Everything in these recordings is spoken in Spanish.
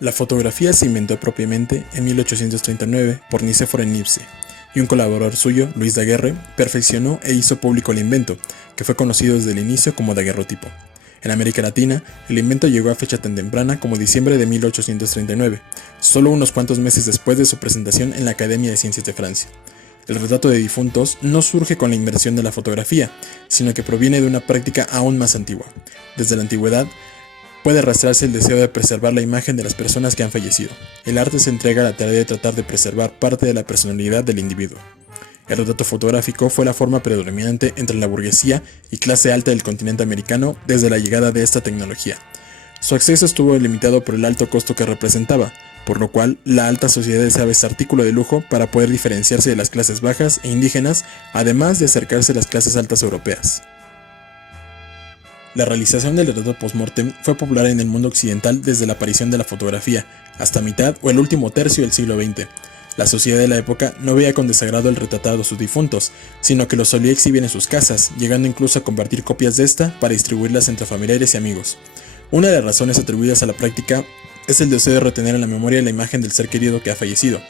La fotografía se inventó propiamente en 1839 por Nicéforo Niepce, y un colaborador suyo, Luis Daguerre, perfeccionó e hizo público el invento, que fue conocido desde el inicio como daguerrotipo. En América Latina, el invento llegó a fecha tan temprana como diciembre de 1839, solo unos cuantos meses después de su presentación en la Academia de Ciencias de Francia. El retrato de difuntos no surge con la invención de la fotografía, sino que proviene de una práctica aún más antigua. Desde la antigüedad, puede arrastrarse el deseo de preservar la imagen de las personas que han fallecido. El arte se entrega a la tarea de tratar de preservar parte de la personalidad del individuo. El retrato fotográfico fue la forma predominante entre la burguesía y clase alta del continente americano desde la llegada de esta tecnología. Su acceso estuvo limitado por el alto costo que representaba, por lo cual la alta sociedad deseaba este artículo de lujo para poder diferenciarse de las clases bajas e indígenas, además de acercarse a las clases altas europeas. La realización del retrato post-mortem fue popular en el mundo occidental desde la aparición de la fotografía, hasta mitad o el último tercio del siglo XX. La sociedad de la época no veía con desagrado el retratado a sus difuntos, sino que los solía exhibir en sus casas, llegando incluso a compartir copias de esta para distribuirlas entre familiares y amigos. Una de las razones atribuidas a la práctica es el deseo de retener en la memoria la imagen del ser querido que ha fallecido.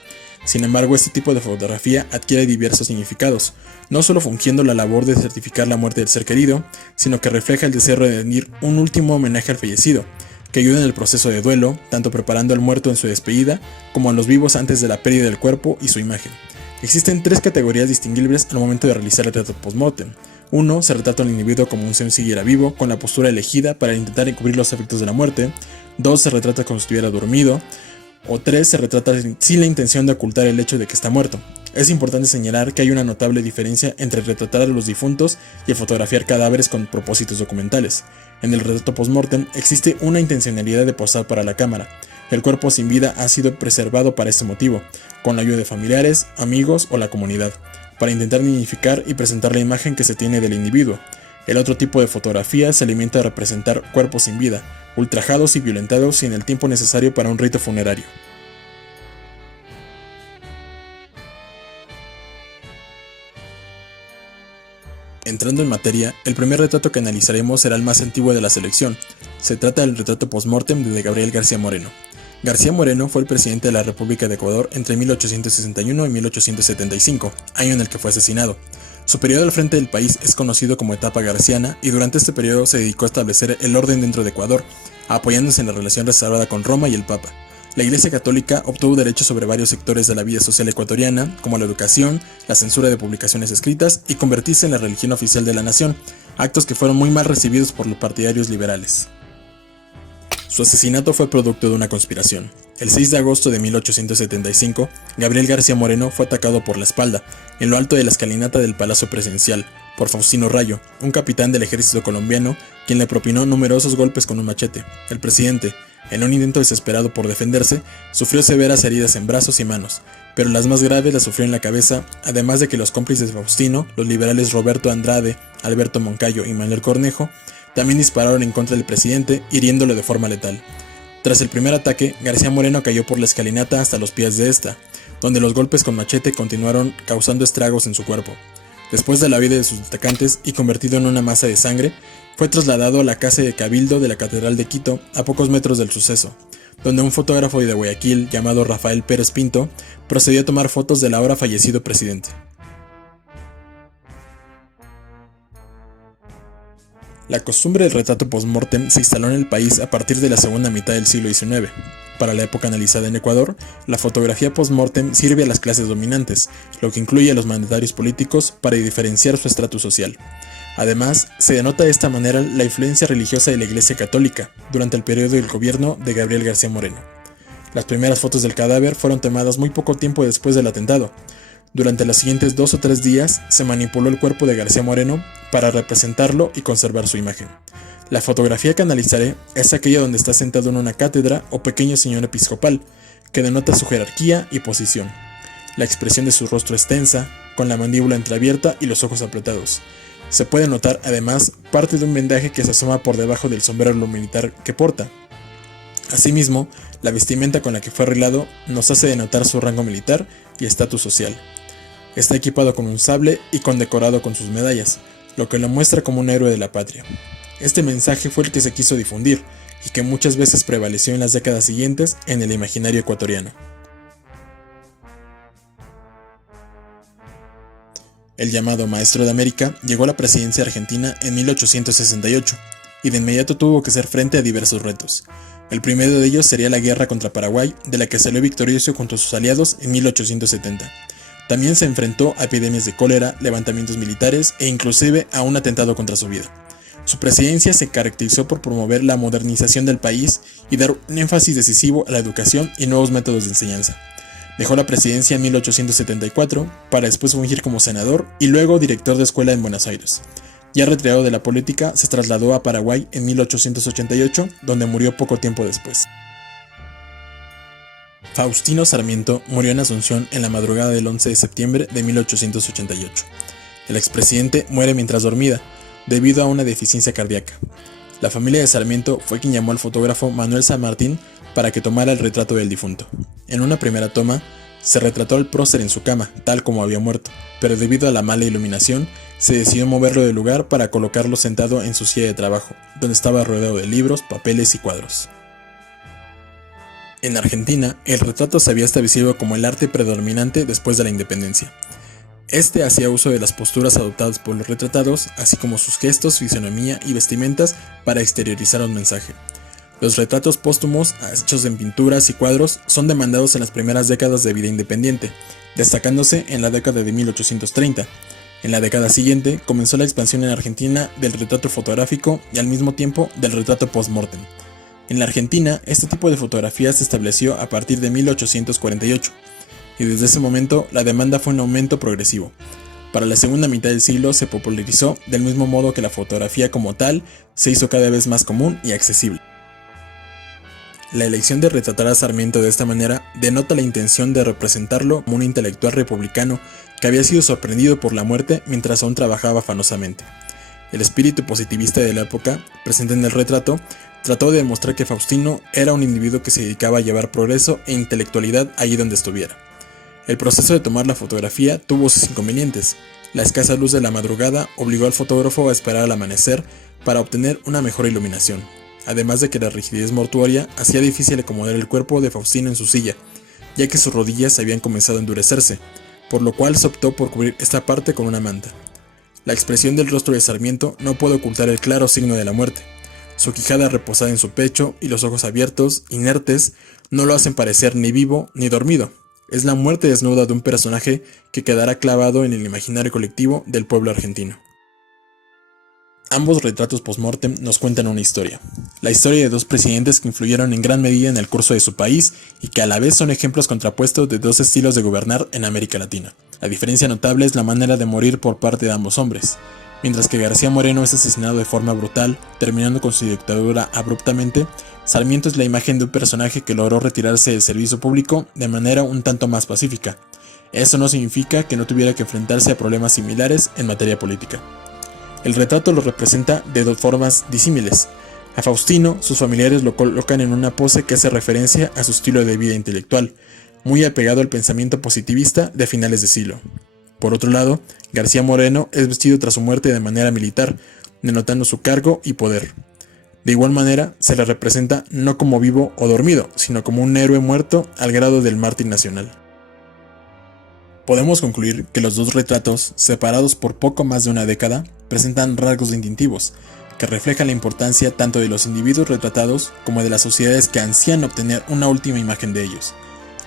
Sin embargo, este tipo de fotografía adquiere diversos significados, no solo fungiendo la labor de certificar la muerte del ser querido, sino que refleja el deseo de rendir un último homenaje al fallecido, que ayuda en el proceso de duelo, tanto preparando al muerto en su despedida, como a los vivos antes de la pérdida del cuerpo y su imagen. Existen tres categorías distinguibles al momento de realizar el retrato post-mortem. 1. Se retrata al individuo como un si siguiera vivo, con la postura elegida para intentar encubrir los efectos de la muerte. 2. Se retrata como si estuviera dormido. O 3. Se retrata sin la intención de ocultar el hecho de que está muerto. Es importante señalar que hay una notable diferencia entre retratar a los difuntos y el fotografiar cadáveres con propósitos documentales. En el retrato post-mortem existe una intencionalidad de posar para la cámara. El cuerpo sin vida ha sido preservado para este motivo, con la ayuda de familiares, amigos o la comunidad, para intentar dignificar y presentar la imagen que se tiene del individuo. El otro tipo de fotografía se alimenta de representar cuerpos sin vida, ultrajados y violentados sin el tiempo necesario para un rito funerario. Entrando en materia, el primer retrato que analizaremos será el más antiguo de la selección. Se trata del retrato post-mortem de Gabriel García Moreno. García Moreno fue el presidente de la República de Ecuador entre 1861 y 1875, año en el que fue asesinado. Su periodo al frente del país es conocido como etapa garciana y durante este periodo se dedicó a establecer el orden dentro de Ecuador, apoyándose en la relación restaurada con Roma y el Papa. La Iglesia Católica obtuvo derechos sobre varios sectores de la vida social ecuatoriana, como la educación, la censura de publicaciones escritas y convertirse en la religión oficial de la nación, actos que fueron muy mal recibidos por los partidarios liberales. Su asesinato fue producto de una conspiración. El 6 de agosto de 1875, Gabriel García Moreno fue atacado por la espalda, en lo alto de la escalinata del Palacio Presidencial, por Faustino Rayo, un capitán del ejército colombiano, quien le propinó numerosos golpes con un machete. El presidente, en un intento desesperado por defenderse, sufrió severas heridas en brazos y manos, pero las más graves las sufrió en la cabeza, además de que los cómplices de Faustino, los liberales Roberto Andrade, Alberto Moncayo y Manuel Cornejo, también dispararon en contra del presidente, hiriéndolo de forma letal. Tras el primer ataque, García Moreno cayó por la escalinata hasta los pies de esta, donde los golpes con machete continuaron causando estragos en su cuerpo. Después de la huida de sus atacantes y convertido en una masa de sangre, fue trasladado a la casa de Cabildo de la Catedral de Quito, a pocos metros del suceso, donde un fotógrafo de Guayaquil llamado Rafael Pérez Pinto procedió a tomar fotos del ahora fallecido presidente. La costumbre del retrato post-mortem se instaló en el país a partir de la segunda mitad del siglo XIX. Para la época analizada en Ecuador, la fotografía post-mortem sirve a las clases dominantes, lo que incluye a los mandatarios políticos para diferenciar su estratus social. Además, se denota de esta manera la influencia religiosa de la Iglesia Católica durante el periodo del gobierno de Gabriel García Moreno. Las primeras fotos del cadáver fueron tomadas muy poco tiempo después del atentado. Durante los siguientes 2 o 3 días se manipuló el cuerpo de García Moreno para representarlo y conservar su imagen. La fotografía que analizaré es aquella donde está sentado en una cátedra o pequeño señor episcopal, que denota su jerarquía y posición. La expresión de su rostro es tensa, con la mandíbula entreabierta y los ojos apretados. Se puede notar además parte de un vendaje que se asoma por debajo del sombrero militar que porta. Asimismo, la vestimenta con la que fue arreglado nos hace denotar su rango militar y estatus social. Está equipado con un sable y condecorado con sus medallas, lo que lo muestra como un héroe de la patria. Este mensaje fue el que se quiso difundir, y que muchas veces prevaleció en las décadas siguientes en el imaginario ecuatoriano. El llamado Maestro de América llegó a la presidencia argentina en 1868 y de inmediato tuvo que hacer frente a diversos retos. El primero de ellos sería la guerra contra Paraguay, de la que salió victorioso junto a sus aliados en 1870. También se enfrentó a epidemias de cólera, levantamientos militares e inclusive a un atentado contra su vida. Su presidencia se caracterizó por promover la modernización del país y dar un énfasis decisivo a la educación y nuevos métodos de enseñanza. Dejó la presidencia en 1874 para después fungir como senador y luego director de escuela en Buenos Aires. Ya retirado de la política, se trasladó a Paraguay en 1888, donde murió poco tiempo después. Faustino Sarmiento murió en Asunción en la madrugada del 11 de septiembre de 1888. El expresidente muere mientras dormida, debido a una deficiencia cardíaca. La familia de Sarmiento fue quien llamó al fotógrafo Manuel San Martín para que tomara el retrato del difunto. En una primera toma, se retrató al prócer en su cama, tal como había muerto, pero debido a la mala iluminación, se decidió moverlo del lugar para colocarlo sentado en su silla de trabajo, donde estaba rodeado de libros, papeles y cuadros. En Argentina, el retrato se había establecido como el arte predominante después de la independencia. Este hacía uso de las posturas adoptadas por los retratados, así como sus gestos, fisonomía y vestimentas para exteriorizar un mensaje. Los retratos póstumos, hechos en pinturas y cuadros, son demandados en las primeras décadas de vida independiente, destacándose en la década de 1830. En la década siguiente comenzó la expansión en Argentina del retrato fotográfico y al mismo tiempo del retrato post-mortem. En la Argentina, este tipo de fotografía se estableció a partir de 1848, y desde ese momento la demanda fue en aumento progresivo. Para la segunda mitad del siglo se popularizó del mismo modo que la fotografía como tal se hizo cada vez más común y accesible. La elección de retratar a Sarmiento de esta manera denota la intención de representarlo como un intelectual republicano que había sido sorprendido por la muerte mientras aún trabajaba afanosamente. El espíritu positivista de la época, presente en el retrato, trató de demostrar que Faustino era un individuo que se dedicaba a llevar progreso e intelectualidad allí donde estuviera. El proceso de tomar la fotografía tuvo sus inconvenientes. La escasa luz de la madrugada obligó al fotógrafo a esperar al amanecer para obtener una mejor iluminación. Además de que la rigidez mortuoria hacía difícil acomodar el cuerpo de Faustino en su silla, ya que sus rodillas habían comenzado a endurecerse, por lo cual se optó por cubrir esta parte con una manta. La expresión del rostro de Sarmiento no puede ocultar el claro signo de la muerte. Su quijada reposada en su pecho y los ojos abiertos, inertes, no lo hacen parecer ni vivo ni dormido. Es la muerte desnuda de un personaje que quedará clavado en el imaginario colectivo del pueblo argentino. Ambos retratos post-mortem nos cuentan una historia. La historia de dos presidentes que influyeron en gran medida en el curso de su país y que a la vez son ejemplos contrapuestos de dos estilos de gobernar en América Latina. La diferencia notable es la manera de morir por parte de ambos hombres. Mientras que García Moreno es asesinado de forma brutal, terminando con su dictadura abruptamente, Sarmiento es la imagen de un personaje que logró retirarse del servicio público de manera un tanto más pacífica. Eso no significa que no tuviera que enfrentarse a problemas similares en materia política. El retrato lo representa de dos formas disímiles. A Faustino, sus familiares lo colocan en una pose que hace referencia a su estilo de vida intelectual, muy apegado al pensamiento positivista de finales de siglo. Por otro lado, García Moreno es vestido tras su muerte de manera militar, denotando su cargo y poder. De igual manera, se le representa no como vivo o dormido, sino como un héroe muerto al grado del mártir nacional. Podemos concluir que los dos retratos, separados por poco más de una década, presentan rasgos distintivos, que reflejan la importancia tanto de los individuos retratados como de las sociedades que ansían obtener una última imagen de ellos.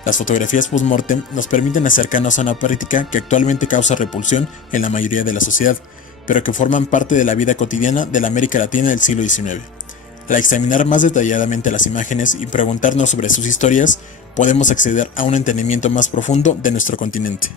Las fotografías post-mortem nos permiten acercarnos a una práctica que actualmente causa repulsión en la mayoría de la sociedad, pero que forman parte de la vida cotidiana de la América Latina del siglo XIX. Al examinar más detalladamente las imágenes y preguntarnos sobre sus historias, podemos acceder a un entendimiento más profundo de nuestro continente.